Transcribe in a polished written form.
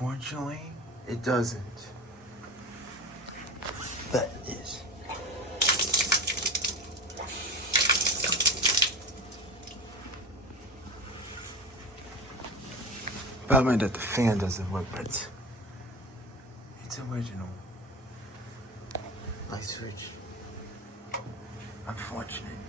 Unfortunately, it doesn't. That is. Probably that the fan doesn't work, but it's original. Light switch. Unfortunate.